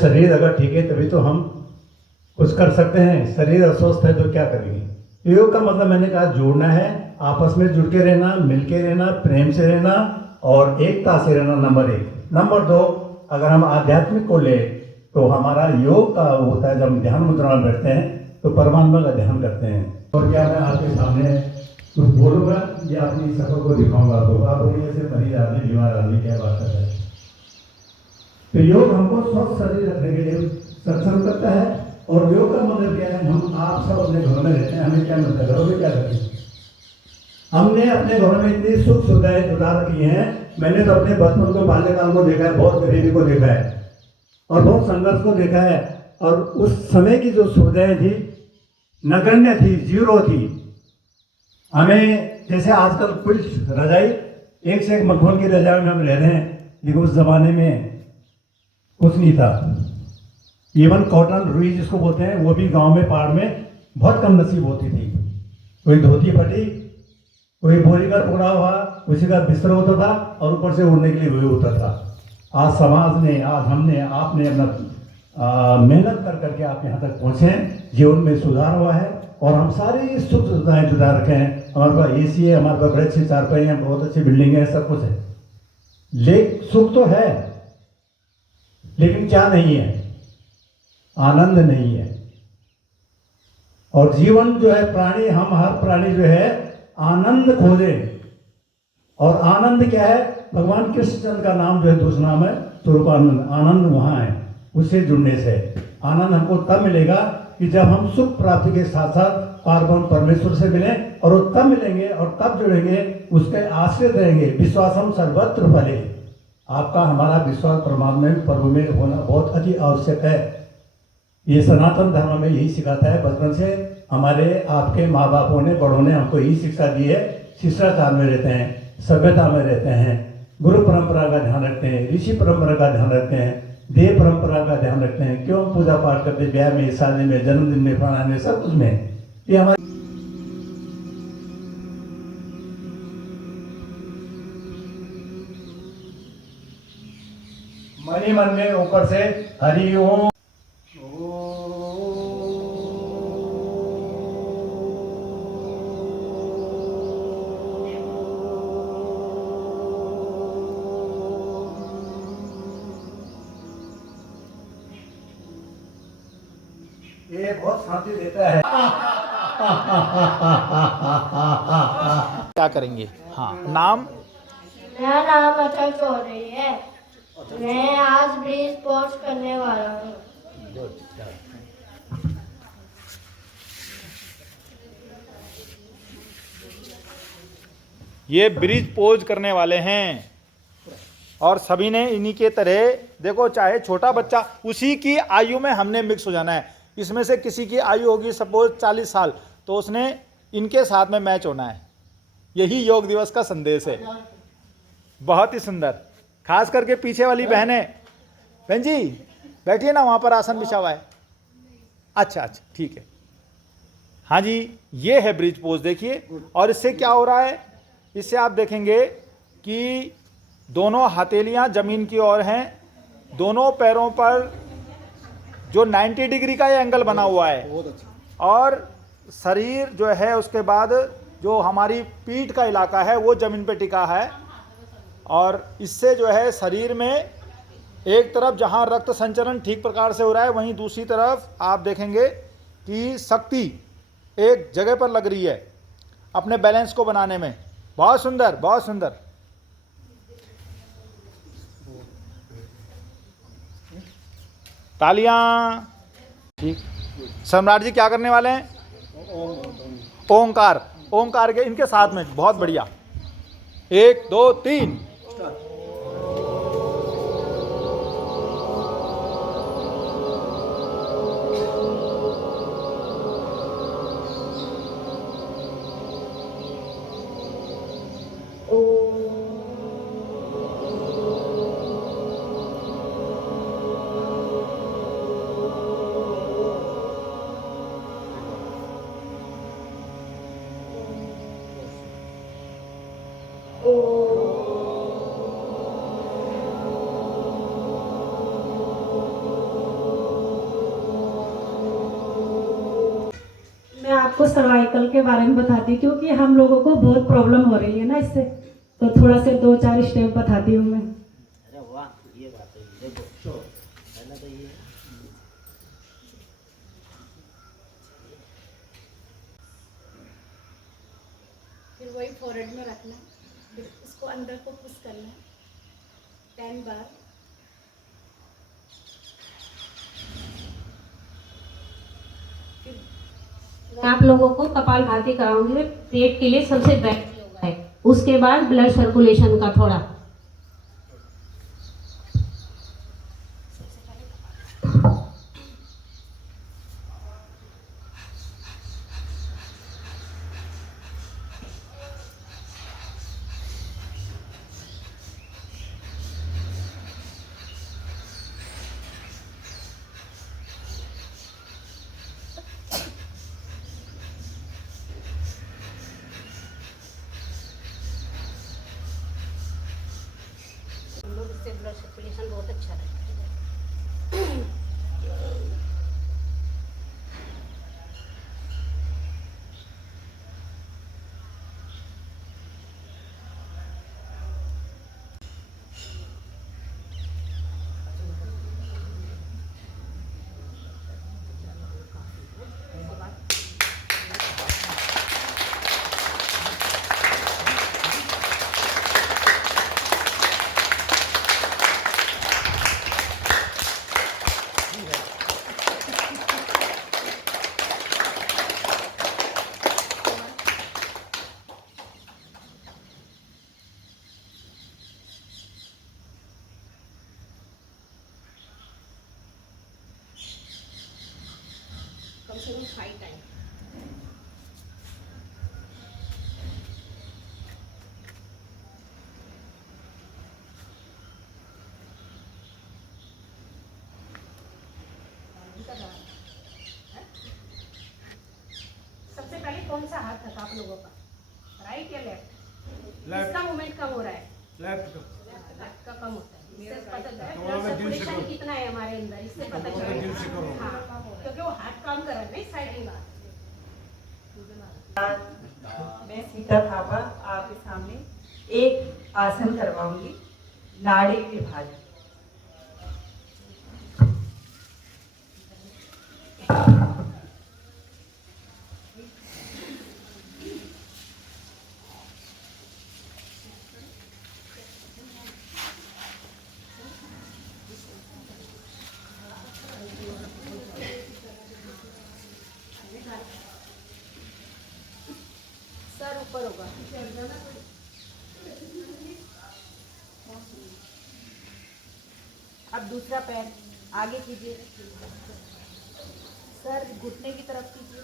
शरीर अगर ठीक है तभी तो हम कुछ कर सकते हैं। शरीर अस्वस्थ है तो क्या करेंगे। योग का मतलब मैंने कहा जोड़ना है, आपस में जुड़ के रहना, मिल के रहना, प्रेम से रहना और एकता से रहना, नंबर 1। नंबर 2, अगर हम आध्यात्मिक को ले तो हमारा योग का होता है, जब हम ध्यान मुद्रा में बैठते हैं तो परमात्मा का ध्यान करते हैं। और क्या मैं आपके सामने कुछ बोलूँगा या अपनी शक्ल को दिखाऊंगा तो आप बोलिए ऐसे मरीज आदमी, बीमार आदमी क्या बात कर रहे हैं। तो योग हमको स्वस्थ शरीर रखने के लिए सक्षम करता है। और योग का मतलब क्या है, हम आप सब अपने घरों में रहते हैं, हमें क्या मिलता है, घरों में क्या करते हैं। हमने अपने घरों में इतनी सुख सुविधाएं जुटा रखी हैं। मैंने तो अपने बचपन को, बाल्यकाल को देखा है, बहुत गरीबी को देखा है और बहुत संघर्ष को देखा है। और उस समय की जो सुविधाएं थी नगण्य थी, जीरो थी। हमें जैसे आजकल कुछ रजाई, एक से एक मखमल की रजाई में हम रह रहे हैं, लेकिन उस जमाने में कुछ नहीं था। इवन कॉटन रुई जिसको बोलते हैं, वो भी गांव में पहाड़ में बहुत कम नसीब होती थी। कोई धोती फटी, कोई बोरी का टुकड़ा हुआ, उसी का बिस्तर होता था और ऊपर से उड़ने के लिए वही होता था। आज समाज ने, आज हमने, आपने अपना मेहनत कर करके आप यहाँ तक पहुँचे हैं, जीवन में सुधार हुआ है और हम सारी सुख सुविधाएं जुटा रखे हैं। हमारे पास AC है, हमारे पास बड़े अच्छे चारपाई हैं, बहुत अच्छी बिल्डिंग है, सब कुछ है। लेकिन सुख तो है, लेकिन क्या नहीं है, आनंद नहीं है। और जीवन जो है, प्राणी, हम हर प्राणी जो है आनंद खोजे। और आनंद क्या है, भगवान कृष्णचंद्र का नाम जो है, दूसरा नाम है स्वरूपानंद। आनंद वहाँ है, उससे जुड़ने से। आनंद हमको तब मिलेगा कि जब हम सुख प्राप्ति के साथ साथ पारब्रह्म परमेश्वर से मिलें, और वो तब मिलेंगे और तब जुड़ेंगे, उसके आश्रित रहेंगे। विश्वासम सर्वत्र फले। आपका, हमारा विश्वास परमात्मा में, प्रभु में होना बहुत अति आवश्यक है। ये सनातन धर्म में यही सिखाता है। बचपन से हमारे, आपके माँ बापों ने, बड़ों ने हमको यही शिक्षा दी है। शिष्टाचार में रहते हैं, सभ्यता में रहते हैं, गुरु परंपरा का ध्यान रखते हैं, ऋषि परंपरा का ध्यान रखते हैं, देव परंपरा का ध्यान रखते हैं। क्यों पूजा पाठ करते, ब्याह में, शादी में, जन्मदिन में, प्रणाम में, सब कुछ में। ये हमारे मन ही मन में ऊपर से हरि ओम। ये बहुत शांति देता है। क्या करेंगे। हाँ, नाम? मेरा नाम अटल चौधरी है। मैं आज ब्रिज पोस्ट करने वाला हूँ। ये ब्रिज पोज करने वाले हैं और सभी ने इन्हीं के तरह, देखो, चाहे छोटा बच्चा, उसी की आयु में हमने मिक्स हो जाना है। इसमें से किसी की आयु होगी सपोज 40 साल, तो उसने इनके साथ में मैच होना है। यही योग दिवस का संदेश है। बहुत ही सुंदर। खास करके पीछे वाली बहनें, बहन जी बैठिए ना, वहाँ पर आसन बिछा हुआ है। अच्छा अच्छा, ठीक है। हाँ जी, ये है ब्रिज पोज, देखिए। और इससे क्या हो रहा है, इससे आप देखेंगे कि दोनों हथेलियाँ जमीन की ओर हैं, दोनों पैरों पर जो 90 डिग्री का ये एंगल बना हुआ है, और शरीर जो है, उसके बाद जो हमारी पीठ का इलाका है वो जमीन पे टिका है। और इससे जो है शरीर में एक तरफ जहाँ रक्त संचरण ठीक प्रकार से हो रहा है, वहीं दूसरी तरफ आप देखेंगे कि शक्ति एक जगह पर लग रही है अपने बैलेंस को बनाने में। बहुत सुंदर, बहुत सुंदर। तालियां। ठीक। सम्राट जी क्या करने वाले हैं? ओंकार। ओंकार के इनके साथ में, बहुत बढ़िया। 1 2 3। आपको सर्वाइकल के बारे में बताती हूँ, क्योंकि हम लोगों को बहुत प्रॉब्लम हो रही है ना इससे, तो थोड़ा से 2-4 स्टेप बताती हूँ मैं। अरे वाह, ये बात है, देखो पहला तो ये फिर वही फोरहेड में रखना, फिर इसको अंदर को पुश करना 10 बार। मैं आप लोगों को कपालभाति कराऊंगी, पेट के लिए सबसे बेस्ट योगा है। उसके बाद ब्लड सर्कुलेशन का थोड़ा। हम लोग इससे ब्लड सर्कुलेशन बहुत अच्छा रहता है। कम से कम 5 टाइम। सबसे पहले कौन सा हाथ था आप लोगों का, राइट या लेफ्ट? इसका मूवमेंट कम हो रहा है, लेफ्ट का कम होता है। इससे पता चलता है ब्लड सर्कुलेशन कितना है हमारे अंदर, इससे पता चलता है। हाँ, क्योंकि वो हाथ काम कर रहा है ना इस साइड में। मैं सीता थापा आपके सामने एक आसन करवाऊंगी, नाड़ी विभाजन। सर ऊपर होगा। अब दूसरा पैर आगे कीजिए, सर घुटने की तरफ कीजिए।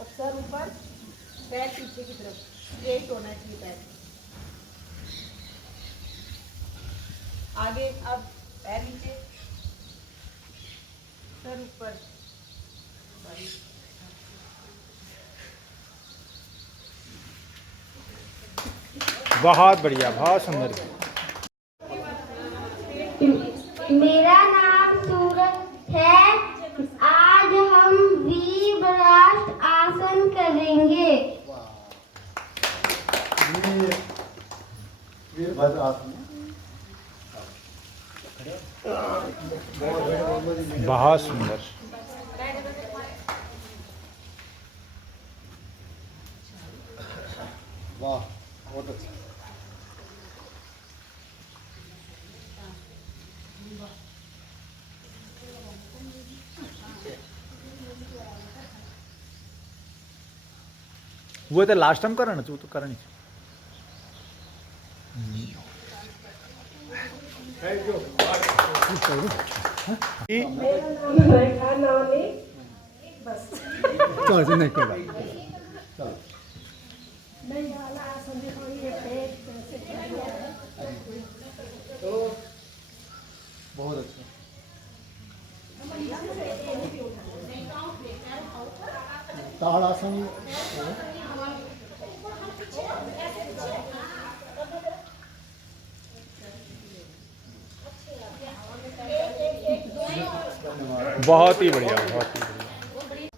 अब सर ऊपर, पैर पीछे की तरफ, स्ट्रेट होना चाहिए पैर। आगे, अब पैर नीचे, सर ऊपर। बहुत बढ़िया, बहुत सुंदर। मेरा नाम सूरज है। आज हम वीब्रास्ट आसन करेंगे। बहुत सुंदर। वाह, बहुत अच्छा। वो तो लास्ट टाइम करा ना तू, तो करा नहीं। बहुत अच्छा। ताड़ासन बहुत ही बढ़िया, बहुत ही बढ़िया।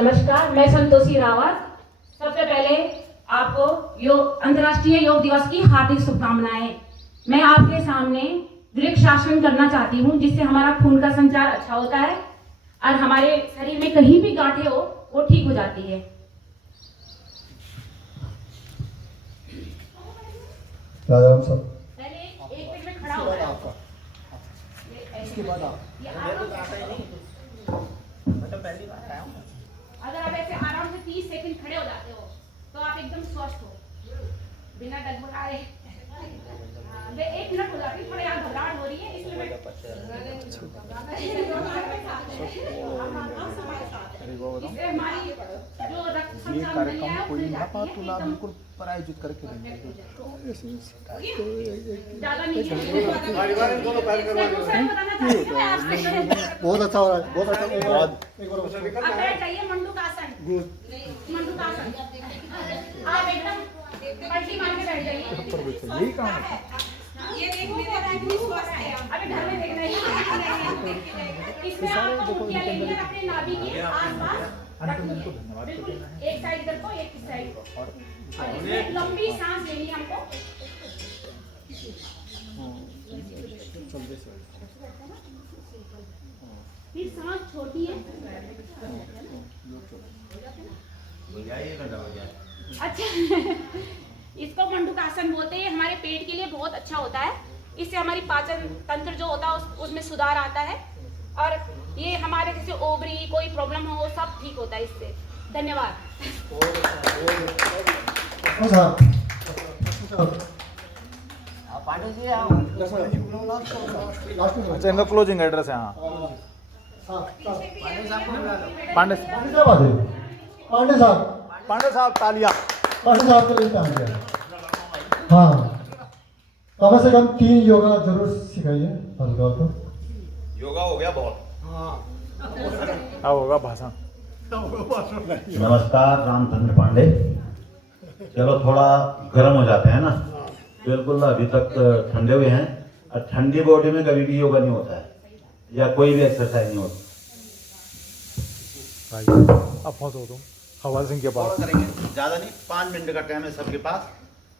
नमस्कार, मैं संतोषी रावत। सबसे पहले आपको अंतर्राष्ट्रीय योग दिवस की हार्दिक शुभकामनाएं। मैं आपके सामने वृक्षासन करना चाहती हूँ, जिससे हमारा खून का संचार अच्छा होता है और हमारे शरीर में कहीं भी गांठें हो वो ठीक हो जाती है। राजाराम साहब, पहले एक मिनट में खड़ा हो जाए। आपका इसके बाद आप अगर आप ऐसे आराम से 30 सेकंड खड़े हो जाते हो तो आप एकदम स्वस्थ हो, बिना डगमगाए। मैं 1 मिनट हो जाती है, थोड़ा यहाँ घबराहट हो रही है, इसलिए मैं इससे हमारी जो रक्त संचार नलियाँ है वो खुल जाती है एकदम। बिल्कुल प्रायोजित करके ज़्यादा नहीं बहुत अच्छा हो रहा है, बहुत अच्छा। एक बार अब बैठ जाइए, मंडूकासन। मंडूकासन आप एकदम पलटी मार के बैठ जाइए। यही काम है। अभी घर में देखना है। इसमें आपको मुठ्ठियाँ लेनी है अपने नाभि के आसपास रखनी है। बिल्कुल एक साइड इधर को, एक इस साइड को। और इसमें लंबी सांस लेनी है हमको। फिर सांस छोड़नी है। अच्छा, इसको मंडूकासन बोलते हैं। हमारे पेट के लिए बहुत अच्छा होता है। इससे हमारी पाचन तंत्र जो होता है उसमें सुधार आता है और ये हमारे जैसे ओवरी कोई प्रॉब्लम हो सब ठीक होता है इससे। धन्यवाद। पांडे जी अच्छा, इनका क्लोजिंग एड्रेस है। हाँ, पांडे पांडे साहब तालियां। पांडे साहब के लिए तालियां। हाँ, कम से कम 3 योगा जरूर सिखाइए हल्का को। योगा हो गया बहुत। हाँ, होगा भाषण। नमस्कार, रामचंद्र पांडे। चलो थोड़ा गर्म हो जाते हैं ना, बिल्कुल अभी तक ठंडे हुए हैं। और ठंडी बॉडी में कभी भी योगा नहीं होता है या कोई भी एक्सरसाइज नहीं होती। अब पहुंचो तुम हवा सिंह के पास। करेंगे ज़्यादा नहीं, 5 मिनट का टाइम है सबके पास।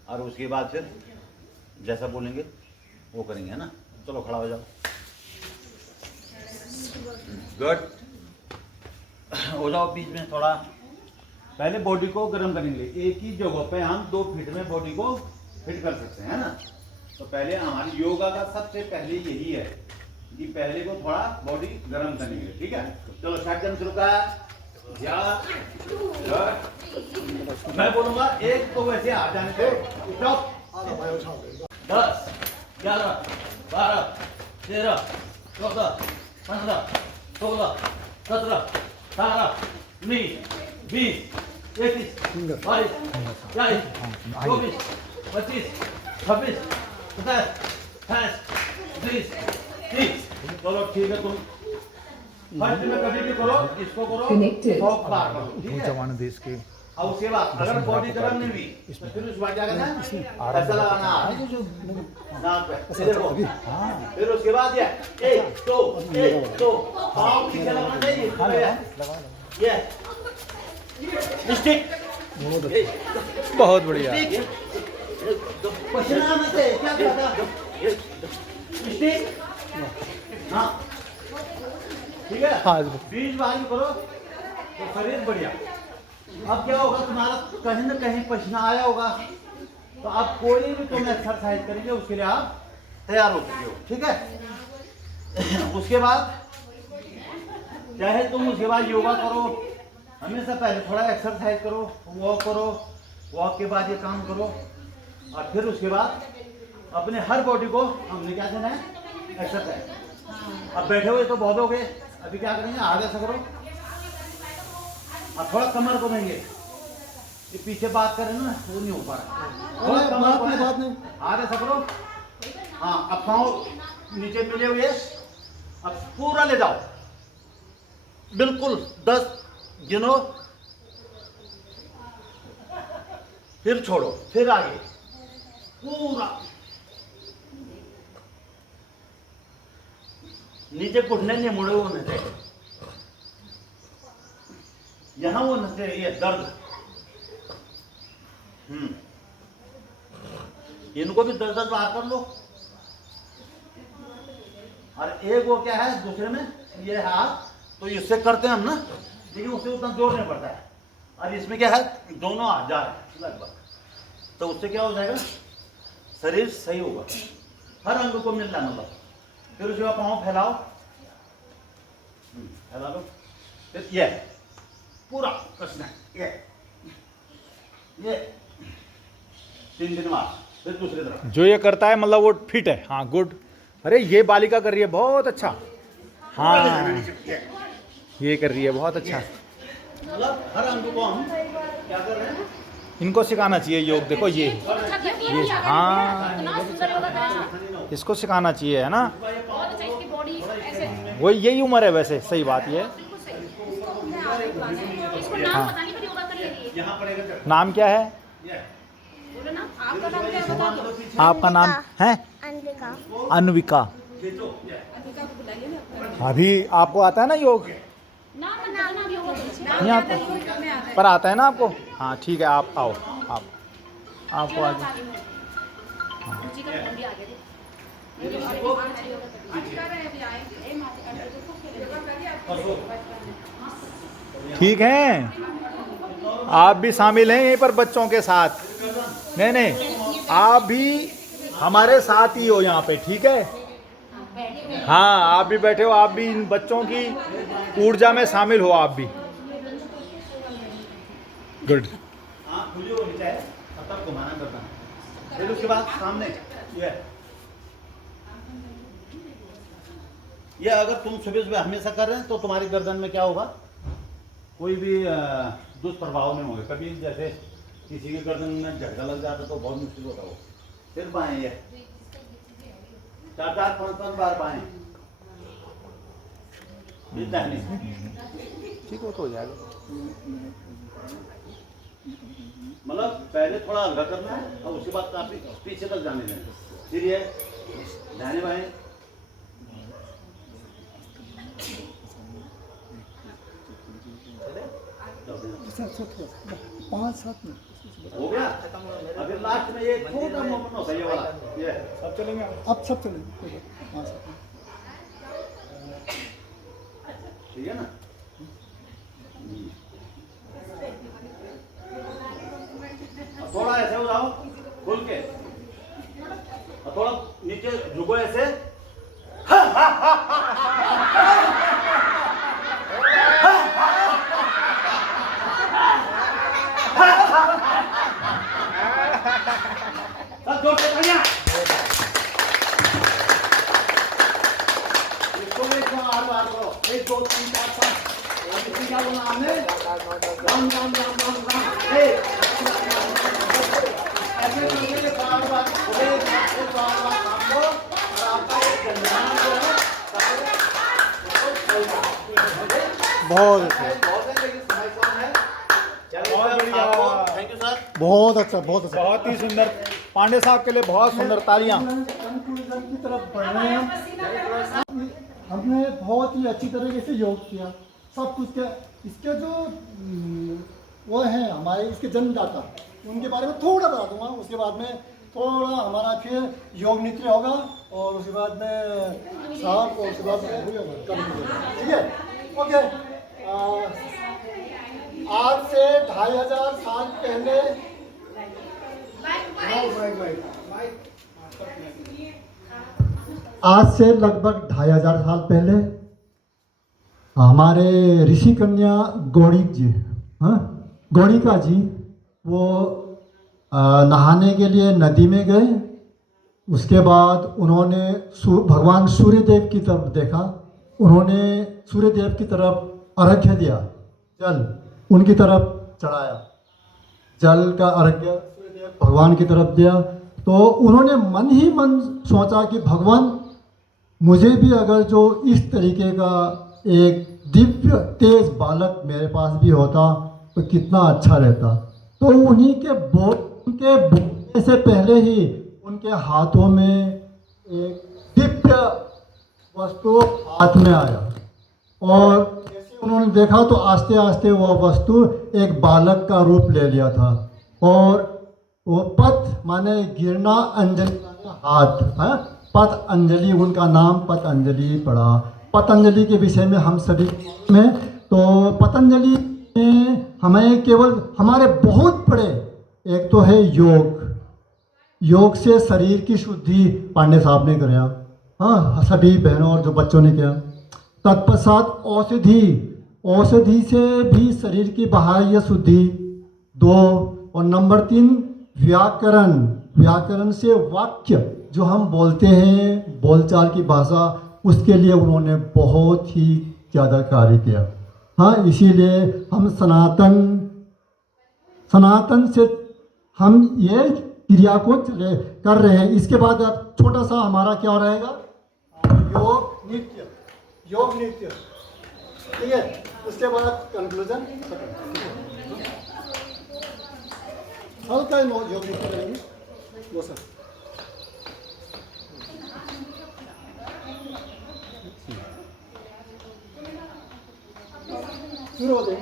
और उसके बाद फिर जैसा बोलेंगे वो करेंगे, है ना। चलो खड़ा हो जाओ। गुड, हो जाओ बीच में थोड़ा। पहले बॉडी को गर्म करेंगे। एक ही जगह पे हम 2 फीट में बॉडी को फिट कर सकते हैं, है ना। तो पहले हमारी योगा का सबसे पहले यही है कि पहले को थोड़ा बॉडी गर्म करेंगे, ठीक है। चलो स्टार्ट करना शुरू कर। मैं बोलूंगा 1 तो वैसे आ जाने से स्टॉप। 10, 11, 12, 13, 14, 15, 16, 17, 18, 19, 20, 21, 22, 23, 24, 25, 26, 27, 28, 29, 30। चलो ठीक है, तुम फर्स्ट में कभी भी करो, इसको करो 100 बार करो, ठीक है। जवान देश के। और उसके बाद अगर बॉडी गर्म नहीं हुई तो फिर उस बार क्या करना है, ऐसा लगाना नाक पे, देखो। फिर उसके बाद ये 1 2 पाँव पीछे लगाना चाहिए। ये स्टिक बहुत बढ़िया। पसीना आना चाहिए, क्या करता स्टिक। हाँ ठीक है। हाँ, 20 बार भी करो तो शरीर बढ़िया। अब क्या होगा, तुम्हारा कहीं ना कहीं पसीना आया होगा, तो अब कोई भी तुम एक्सरसाइज करेंगे उसके लिए आप तैयार हो चुके हो, ठीक है। उसके बाद चाहे तुम उसके बाद योगा करो, हमेशा पहले थोड़ा एक्सरसाइज करो, वॉक करो, वॉक के बाद ये काम करो, और फिर उसके बाद अपने हर बॉडी को हमने क्या देना है, एक्सरसाइज। अब बैठे हुए तो बहुत हो गए, अभी क्या करेंगे, आगे से करो। अब थोड़ा कमर को देंगे, ये पीछे बात करें ना वो नहीं हो पा रहा। थोड़ा कमर को बात नहीं, आगे से करो। हाँ, अब पाँव नीचे मिले हुए, अब पूरा ले जाओ, बिल्कुल 10 गिनो, फिर छोड़ो, फिर आगे पूरा नीचे घुटने नहीं मुड़े होने चाहिए। यहाँ वो नसे ये दर्द, इनको भी 10-10 बार कर लो। और एक वो क्या है दूसरे में ये हाथ, तो इससे करते हैं हम ना, लेकिन उससे उतना जोर नहीं पड़ता है। और इसमें क्या है दोनों हाथ जा रहे हैं लगभग, तो उससे क्या हो जाएगा शरीर सही होगा, हर अंग को मिल रहा है मतलब। फिर उसके बाद पाँव फैलाओ, फैला लो, फिर ये पूरा कसना है, ये 3 दिन बाद फिर दूसरी तरफ। जो ये करता है मतलब वो फिट है। हाँ गुड। अरे ये बालिका कर रही है बहुत अच्छा। हाँ ये कर रही है बहुत अच्छा। मतलब हर अंग को हम क्या कर रहे हैं, इनको सिखाना चाहिए योग। देखो ये हाँ इसको सिखाना चाहिए है ना। बहुत अच्छा, इसकी बॉडी ऐसे वही यही उम्र है वैसे, सही बात ये है। इसको नाम पता नहीं पर योगा कर लेगी। यहाँ पड़ेगा नाम क्या है बोलो ना, आपका नाम क्या है बता दो। आपका? नाम है अन्विका। अधिका को बुलाइए ना। अभी आपको आता है ना योग? नाम बताओ ना, योगा करो। नहीं आता पर आता है ना आपको? हाँ ठीक है, आप आओ, आपको आगे। जी का फोन भी आ गया। ठीक है, आप भी शामिल हैं यहीं पर बच्चों के साथ। नहीं नहीं, आप भी हमारे साथ ही हो यहाँ पे, ठीक है? हाँ आप भी बैठे हो, आप भी इन बच्चों की ऊर्जा में शामिल हो, आप भी। गुड। आँख खुली होनी चाहिए, तब घुमाना करना है। फिर उसके बाद सामने ये अगर तुम सुबह सुबह हमेशा कर रहे हैं तो तुम्हारी गर्दन में क्या होगा, कोई भी दुष्प्रभाव नहीं होंगे कभी। जैसे किसी की गर्दन में झटका लग जाता तो बहुत मुश्किल होता वो। फिर बाएं, ये 4-4, 5-5 बार बाएं, ठीक हो तो हो जाएगा। मतलब पहले थोड़ा हल्का करना है और उसके बाद काफी पीछे तक जाने देना। फिर ये दाहिने बाएं, हो गया। अभी लास्ट में ये छोटा मोमेंट होता है ये वाला, ये अब चलेंगे, अब सब चलेंगे। ठीक है ना। अब थोड़ा ऐसे हो जाओ खुल के, और थोड़ा नीचे झुको ऐसे। सब जोर से बढ़िया। इसको 108 बार करो, 1 2 3 4 5। और किसी क्या बोला हमने, राम राम राम राम राम। ऐसे करके 8 बार पूरे 8 बार काम लो, और आपका एक कल्याण जो है बहुत अच्छा, बहुत है, लेकिन समय कम है। बहुत बढ़िया। Thank you sir. बहुत अच्छा, बहुत अच्छा। बहुत ही सुंदर। पांडे साहब के लिए बहुत सुंदर तालियां। कंक्लूजन की तरफ बढ़ रहे हैं। हमने बहुत ही अच्छी तरीके से योग किया, सब कुछ किया। इसके जो वो हैं हमारे इसके जन्मदाता, उनके बारे में थोड़ा बता दूंगा। उसके बाद में थोड़ा हमारा फिर योग नृत्य होगा, और उसके बाद में साहब, और उसके बाद में ठीक है, ओके। आज से 2500 साल पहले, आज से लगभग 2500 साल पहले हमारे ऋषि कन्या गौणिक जी, हाँ गौणिका जी, वो नहाने के लिए नदी में गए। उसके बाद उन्होंने भगवान सूर्यदेव की तरफ देखा, उन्होंने सूर्यदेव की तरफ अर्घ्य दिया, जल उनकी तरफ चढ़ाया, जल का अर्घ्य सूर्यदेव भगवान की तरफ दिया। तो उन्होंने मन ही मन सोचा कि भगवान, मुझे भी अगर जो इस तरीके का एक दिव्य तेज बालक मेरे पास भी होता तो कितना अच्छा रहता। तो उन्हीं के बोलने से पहले ही उनके हाथों में एक दिव्य वस्तु हाथ में आया, और जैसे उन्होंने देखा तो आस्ते आस्ते वह वस्तु एक बालक का रूप ले लिया था। और वो पत माने गिरना, अंजलि का हाथ है, पतंजलि उनका नाम पतंजलि पड़ा। पतंजलि के विषय में हम सभी में, तो पतंजलि में हमें केवल हमारे बहुत बड़े, एक तो है योग, योग से शरीर की शुद्धि पांडे साहब ने कराया, हाँ सभी बहनों और जो बच्चों ने किया। तत्पश्चात औषधि, औषधि से भी शरीर की बाह्य शुद्धि 2, और नंबर 3 व्याकरण, व्याकरण से वाक्य जो हम बोलते हैं, बोलचाल की भाषा, उसके लिए उन्होंने बहुत ही ज़्यादा कार्य किया। हाँ, इसीलिए हम सनातन से हम ये क्रिया को कर रहे हैं। इसके बाद अब छोटा सा हमारा क्या रहेगा, योग नृत्य, योग नृत्य, ठीक है। उसके बाद कंक्लूजन, हल्का योग नृत्य करेंगे वो सर। शुरू हो गए।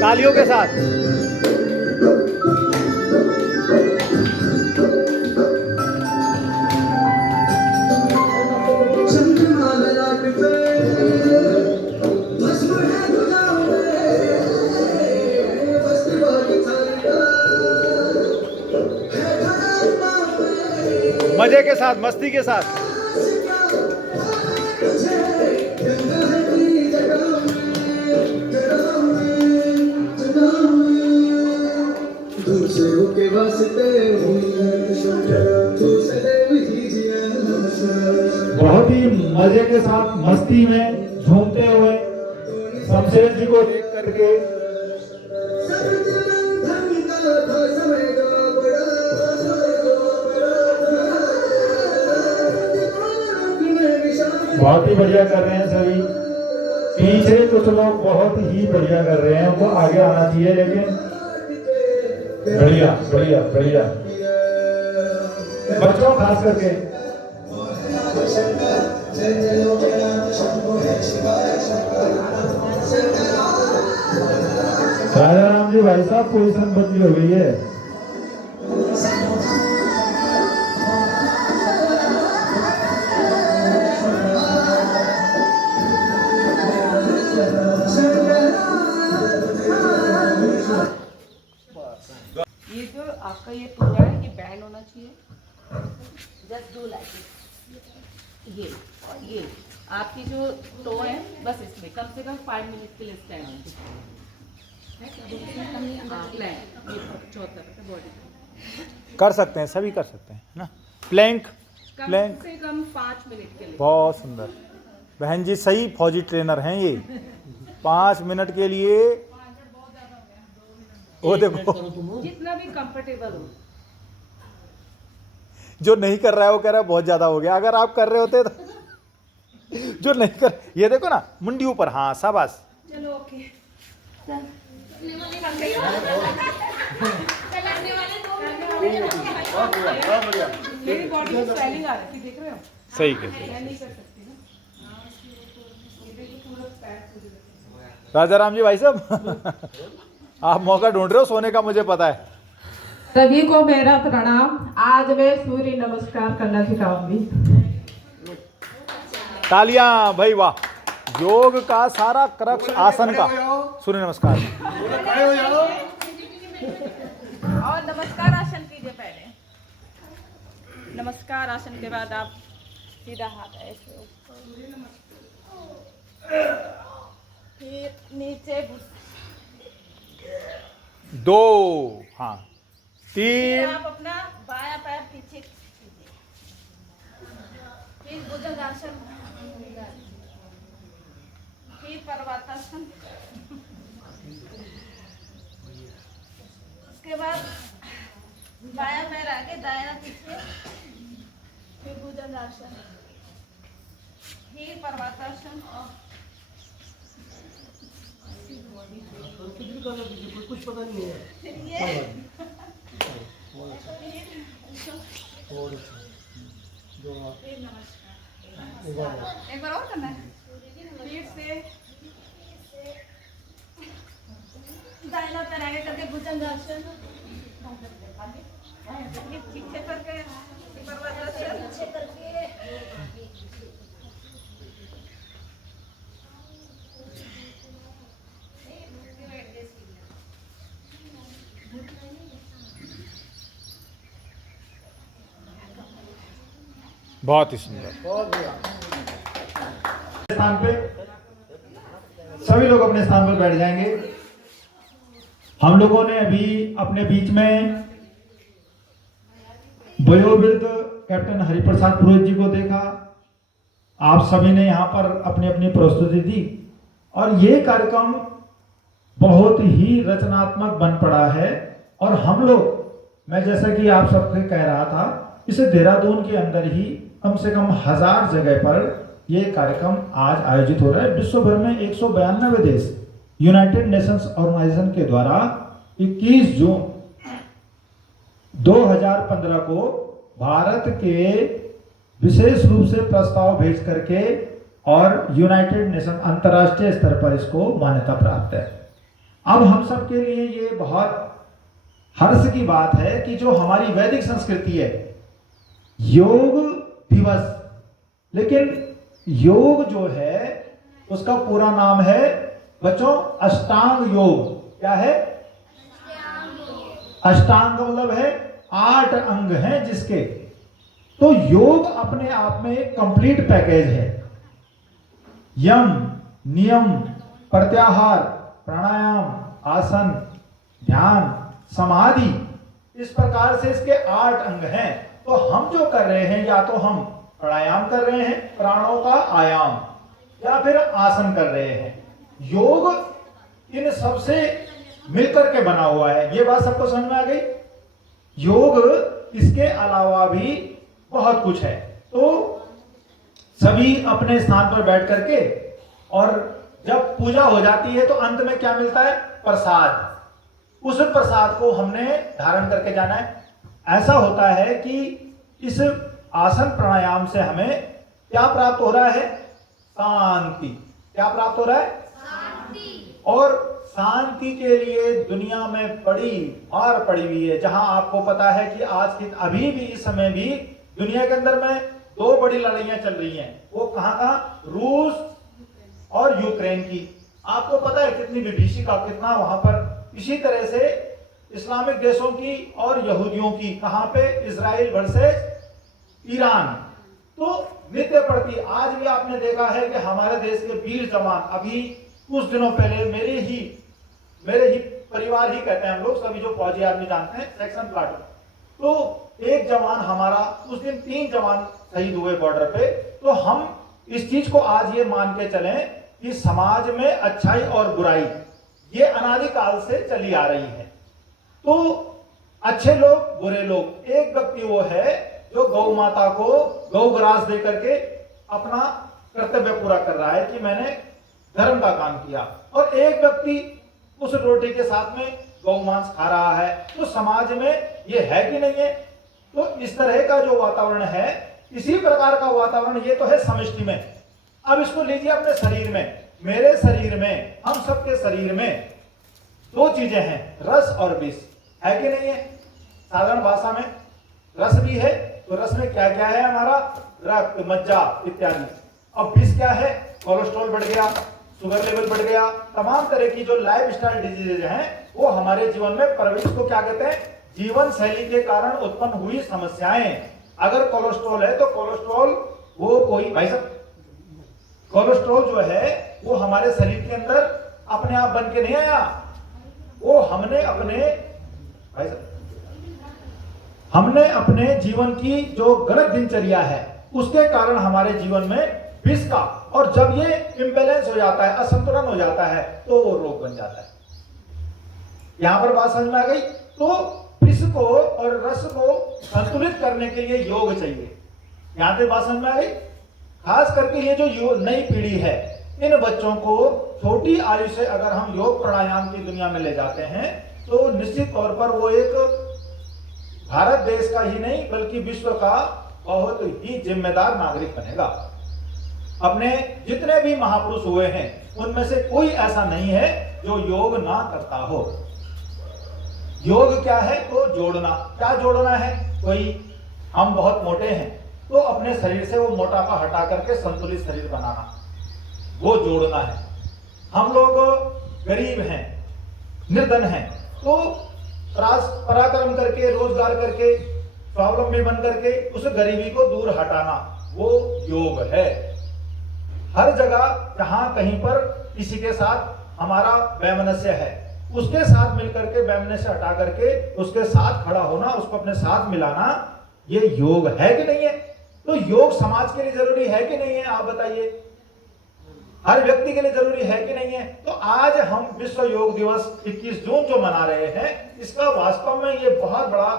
तालियों के साथ। मजे के साथ, मस्ती के साथ। बहुत ही मजे के साथ मस्ती में झूमते हुए शमशेर जी को देख करके बहुत ही बढ़िया कर रहे हैं सभी। पीछे कुछ लोग बहुत ही बढ़िया कर रहे हैं, उनको आगे आना चाहिए, लेकिन बढ़िया बढ़िया बढ़िया बच्चों खास करके। राजा राम जी भाई साहब पोजीशन बदली हो गई है। ये जो आपका ये पूरा है, ये बैंड होना चाहिए। जस्ट डू लाइक ये और ये आपकी जो टो है, बस इसमें कम से कम 5 मिनट के लिए स्टैंड होगी। कर सकते हैं, सभी कर सकते हैं ना। प्लैंक, कम से कम 5 मिनट के लिए। बहुत सुंदर। बहन जी सही फौजी ट्रेनर हैं ये। 5 मिनट के लिए, वो देखो जितना भी कंफर्टेबल हो। जो नहीं कर रहा है वो कह रहा है बहुत ज्यादा हो गया। अगर आप कर रहे होते तो जो नहीं कर, ये देखो ना मुंडी ऊपर, हाँ शाबाश। चलो ओके। मेरी बॉडी में स्वेलिंग आ रही थी, देख रहे हो? सही कह मैं नहीं कर सकती ना। राजा राम जी भाई साहब आप मौका ढूंढ रहे हो सोने का, मुझे पता है। सभी को मेरा प्रणाम। आज मैं सूर्य नमस्कार करना सिखाऊंगी। तालियां भाई, वाह। योग का सारा क्रक्स आसन का सूर्य नमस्कार। और नमस्कार आसन कीजिए पहले। नमस्कार आसन के बाद आप सीधा हाथ ऐसे ऊपर, फिर नीचे 2, हाँ, फिर 3, आप अपना बायां पैर पीछे कीजिए, फिर भुजंगासन, फिर पर्वतासन, उसके बाद बायां पैर आगे दायां पीछे, फिर भुजंगासन, फिर पर्वतासन, कुछ पता नहीं है। फिर ये एक बार और करना है पीठ से दाहिना पैर आगे करके भुजंगासन पीछे करके पीछे करके बहुत ही सुंदर। स्थान पे सभी लोग अपने स्थान पर बैठ जाएंगे। हम लोगों ने अभी अपने बीच में वयोवृद्ध कैप्टन हरिप्रसाद पुरोहित जी को देखा। आप सभी ने यहाँ पर अपनी अपनी प्रस्तुति दी और ये कार्यक्रम बहुत ही रचनात्मक बन पड़ा है। और हम लोग, मैं जैसा कि आप सबसे कह रहा था, इसे देहरादून के अंदर ही कम से कम 1000 जगह पर ये कार्यक्रम आज आयोजित हो रहा है। विश्व भर में 192 देश यूनाइटेड नेशंस ऑर्गेनाइजेशन के द्वारा 21 जून 2015 को भारत के विशेष रूप से प्रस्ताव भेज करके और यूनाइटेड नेशन अंतर्राष्ट्रीय स्तर पर इसको मान्यता प्राप्त है। अब हम सब के लिए ये बहुत हर्ष की बात है कि जो हमारी वैदिक संस्कृति है, योग दिवस, लेकिन योग जो है उसका पूरा नाम है बच्चों अष्टांग योग। क्या है? अष्टांग का मतलब है 8 अंग हैं जिसके। तो योग अपने आप में एक कंप्लीट पैकेज है। यम, नियम, प्रत्याहार, प्राणायाम, आसन, ध्यान, समाधि, इस प्रकार से इसके 8 अंग हैं। तो हम जो कर रहे हैं, या तो हम प्राणायाम कर रहे हैं, प्राणों का आयाम, या फिर आसन कर रहे हैं। योग इन सबसे मिलकर के बना हुआ है। ये बात सबको समझ में आ गई? योग इसके अलावा भी बहुत कुछ है। तो सभी अपने स्थान पर बैठ करके, और जब पूजा हो जाती है तो अंत में क्या मिलता है? प्रसाद। उस प्रसाद को हमने धारण करके जाना है। ऐसा होता है कि इस आसन प्राणायाम से हमें क्या प्राप्त हो रहा है? शांति। क्या प्राप्त हो रहा है? शांति। और शांति के लिए दुनिया में बड़ी और पड़ी हुई है। जहां आपको पता है कि आज की अभी भी इस समय भी दुनिया के अंदर में 2 बड़ी लड़ाइयां चल रही हैं। वो कहाँ? रूस और यूक्रेन की। आपको पता है कितनी विभीषिका, कितना वहां पर। इसी तरह से इस्लामिक देशों की और यहूदियों की, कहां पे? Israel versus Iran. तो नित्य प्रति आज भी आपने देखा है कि हमारे देश के वीर जवान, अभी कुछ दिनों पहले मेरे ही परिवार ही कहते हैं हम लोग, सभी जो फौजी आदमी जानते हैं, सेक्शन प्लाटून। तो एक जवान हमारा, उस दिन 3 जवान शहीद हुए बॉर्डर पे। तो हम इस चीज को आज ये मान के चलें कि समाज में अच्छाई और बुराई ये अनादिकाल से चली आ रही है। तो अच्छे लोग, बुरे लोग। एक व्यक्ति वो है जो गौ माता को गौग्रास दे करके अपना कर्तव्य पूरा कर रहा है कि मैंने धर्म का काम किया, और एक व्यक्ति उस रोटी के साथ में गौ मांस खा रहा है। तो समाज में ये है कि नहीं है? तो इस तरह का जो वातावरण है, इसी प्रकार का वातावरण ये तो है समष्टि में। अब इसको लीजिए अपने शरीर में। मेरे शरीर में, हम सबके शरीर में 2 चीजें हैं, रस और विष। है कि नहीं है? साधारण भाषा में रस भी है, तो रस में क्या क्या है हमारा? रक्त, मज्जा इत्यादि। अब विष क्या है? कोलेस्ट्रॉल बढ़ गया, शुगर लेवल बढ़ गया, तमाम तरह की जो लाइफ स्टाइल डिजीजेज हैं वो हमारे जीवन में प्रवेश को क्या कहते हैं? जीवन शैली के कारण उत्पन्न हुई समस्याएं। अगर कोलेस्ट्रॉल है तो कोलेस्ट्रॉल वो कोई, भाई साहब, कोलेस्ट्रॉल जो है वो हमारे शरीर के अंदर अपने आप बन के नहीं आया। वो हमने अपने जीवन की जो गलत दिनचर्या है उसके कारण हमारे जीवन में विष का, और जब ये इम्बैलेंस हो जाता है, असंतुलन हो जाता है, तो वो रोग बन जाता है। यहां पर बात समझ में आ गई? तो विष को और रस को संतुलित करने के लिए योग चाहिए। यहां पे बात समझ में आ गई? खास करके ये जो नई पीढ़ी है, इन बच्चों को छोटी आयु से अगर हम योग प्राणायाम की दुनिया में ले जाते हैं तो निश्चित तौर पर वो एक भारत देश का ही नहीं बल्कि विश्व का बहुत ही जिम्मेदार नागरिक बनेगा। अपने जितने भी महापुरुष हुए हैं उनमें से कोई ऐसा नहीं है जो योग ना करता हो। योग क्या है? तो जोड़ना। क्या जोड़ना है? कोई हम बहुत मोटे हैं तो अपने शरीर से वो मोटापा हटा करके संतुलित शरीर बनाना, वो जोड़ना है। हम लोग गरीब हैं, निर्धन हैं, तो पराक्रम करके, रोजगार करके, स्वावलंबी बन करके उस गरीबी को दूर हटाना, वो योग है। हर जगह जहां कहीं पर किसी के साथ हमारा वैमनस्य है, उसके साथ मिलकर के वैमनस्य हटा करके उसके साथ खड़ा होना, उसको अपने साथ मिलाना, ये योग है कि नहीं है? तो योग समाज के लिए जरूरी है कि नहीं है? आप बताइए। हर व्यक्ति के लिए जरूरी है कि नहीं है? तो आज हम विश्व योग दिवस 21 जून जो मना रहे हैं, इसका वास्तव में ये बहुत बड़ा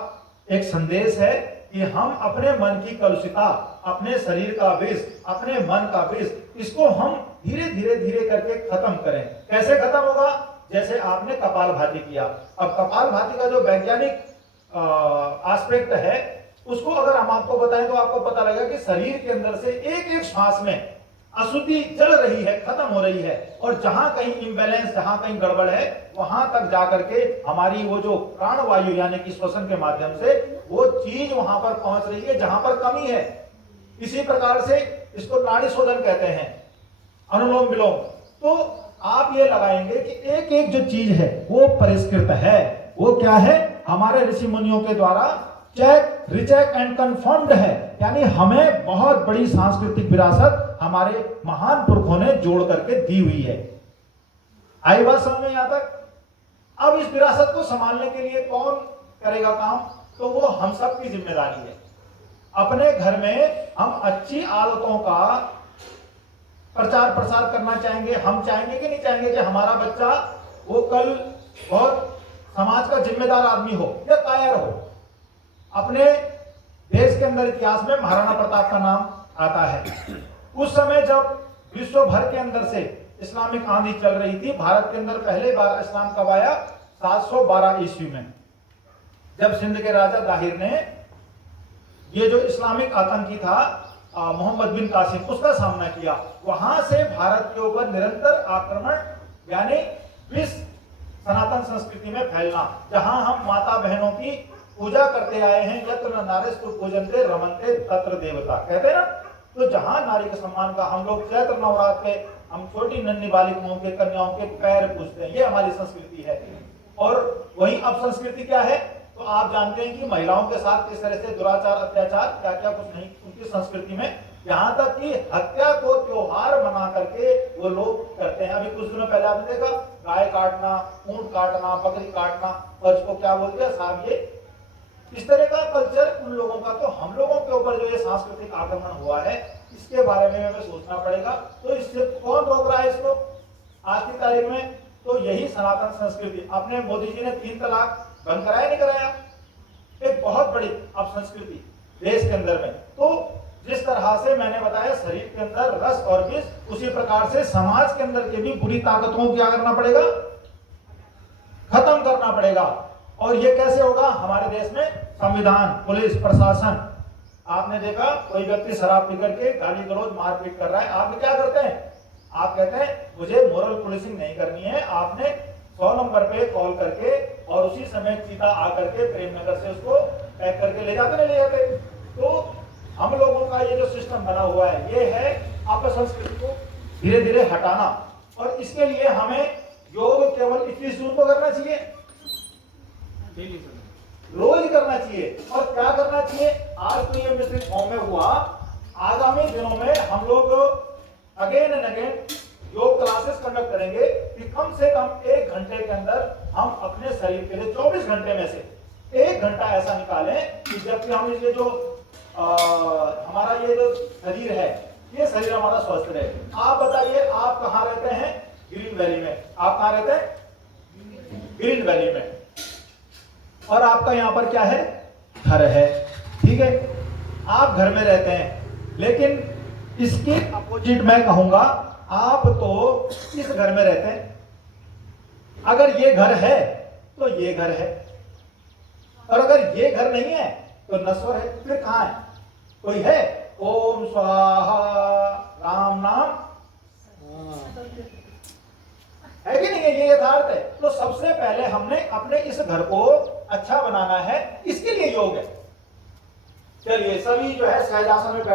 एक संदेश है कि हम अपने मन की कलुषिता, अपने शरीर का विष, अपने मन का विष, इसको हम धीरे धीरे धीरे करके खत्म करें। कैसे खत्म होगा? जैसे आपने कपालभाति किया। अब कपालभाति का जो वैज्ञानिक एस्पेक्ट है उसको अगर हम आपको बताएं तो आपको पता लगेगा कि शरीर के अंदर से एक एक श्वास में अशुद्धि चल रही है, खत्म हो रही है, और जहां कहीं इंबैलेंस, जहां कहीं गड़बड़ है, वहां तक जाकर के हमारी वो जो प्राणवायु यानी कि श्वसन के माध्यम से वो चीज वहां पर पहुंच रही है जहां पर कमी है। इसी प्रकार से इसको नाड़ी शोधन कहते हैं, अनुलोम विलोम। तो आप ये लगाएंगे कि एक एक जो चीज है वो परिष्कृत है। वो क्या है? हमारे ऋषि मुनियों के द्वारा चेक, रिचेक एंड कंफर्म्ड है, यानी हमें बहुत बड़ी सांस्कृतिक विरासत हमारे महान पुरखों ने जोड़ करके दी हुई है। आई बात समझ में यहां तक? अब इस विरासत को संभालने के लिए कौन करेगा काम? तो वो हम सब की जिम्मेदारी है। अपने घर में हम अच्छी आदतों का प्रचार प्रसार करना चाहेंगे। हम चाहेंगे कि नहीं चाहेंगे कि हमारा बच्चा वो कल बहुत समाज का जिम्मेदार आदमी हो या कायर हो? अपने देश के अंदर इतिहास में महाराणा प्रताप का नाम आता है। उस समय जब विश्व भर के अंदर से इस्लामिक आंधी चल रही थी, भारत के अंदर पहले बार इस्लाम कब आया? 712 ईस्वी में, जब सिंध के राजा दाहिर ने ये जो इस्लामिक आतंकी था मोहम्मद बिन कासिम, उसका सामना किया। वहां से भारत के ऊपर निरंतर आक्रमण यानी विश्व सनातन संस्कृति में फैलना, जहां हम माता बहनों की पूजा करते आए हैं। यत्र नारीस्तु पूजन्ते रमन्ते तत्र देवता, कहते हैं ना। तो जहां नारी के सम्मान का, हम लोग चैत्र नवरात्र पे हम छोटी नन्ही बालिकाओं के, कन्याओं के पैर पूजते हैं, ये हमारी संस्कृति है। और वही अब संस्कृति क्या है? तो आप जानते हैं कि महिलाओं के साथ किस तरह से दुराचार, अत्याचार, क्या क्या कुछ नहीं उनकी संस्कृति में, यहाँ तक कि हत्या को त्योहार मना करके वो लोग करते हैं। अभी कुछ दिनों पहले आपने देखा, गाय काटना, ऊंट काटना, बकरी काटना, और इसको क्या बोलते हैं? साहब ये इस तरह का कल्चर उन लोगों का। तो हम लोगों के ऊपर जो ये सांस्कृतिक आक्रमण हुआ है, इसके बारे में हमें सोचना पड़ेगा। तो इससे कौन रोक रहा है इसको आज की तारीख में? तो यही सनातन संस्कृति। अपने मोदी जी ने 3 तलाक बंद कराया, नहीं कराया? एक बहुत बड़ी अब संस्कृति देश के अंदर में। तो जिस तरह से मैंने बताया शरीर के अंदर रस और विष, उसी प्रकार से समाज के अंदर के भी बुरी ताकतों को क्या करना पड़ेगा? खत्म करना पड़ेगा। और ये कैसे होगा? हमारे देश में संविधान, पुलिस, प्रशासन। आपने देखा कोई व्यक्ति शराब पी करके गाली गलौज मारपीट कर रहा है, आप क्या करते हैं? आप कहते हैं मुझे मोरल पुलिसिंग नहीं करनी है। आपने 100 नंबर पे कॉल करके और उसी समय चीता आकर के प्रेमनगर से उसको पैक करके ले जाते, नहीं ले जाते? तो हम लोगों का ये जो सिस्टम बना हुआ है, ये है अपसंस्कृति को धीरे धीरे हटाना। और इसके लिए हमें योग केवल 21 जून को करना चाहिए, रोज करना चाहिए। और क्या करना चाहिए? आज तो ये मिश्रित फॉर्म में हुआ, आगामी दिनों में हम लोग अगेन एंड अगेन योग क्लासेस कंडक्ट करेंगे कि कम से कम 1 घंटे के अंदर हम अपने शरीर के लिए 24 घंटे में से 1 घंटा ऐसा निकालें कि जबकि हम ये जो हमारा ये जो शरीर है, ये शरीर हमारा स्वस्थ रहे। आप बताइए, आप कहाँ रहते हैं? ग्रीन वैली में। आप कहाँ रहते हैं? ग्रीन वैली में। और आपका यहाँ पर क्या है? घर है, ठीक है? आप घर में रहते हैं, लेकिन इसके अपोजिट मैं कहूंगा, आप तो इस घर में रहते हैं। अगर ये घर है तो ये घर है, और अगर ये घर नहीं है तो नश्वर है, फिर कहां है? कोई है? ओम स्वाहा, राम नाम है कि नहीं है? ये यथार्थ है। तो सबसे पहले हमने अपने इस घर को अच्छा बनाना है, इसके लिए योग है। चलिए सभी जो है सहजासन में बैठ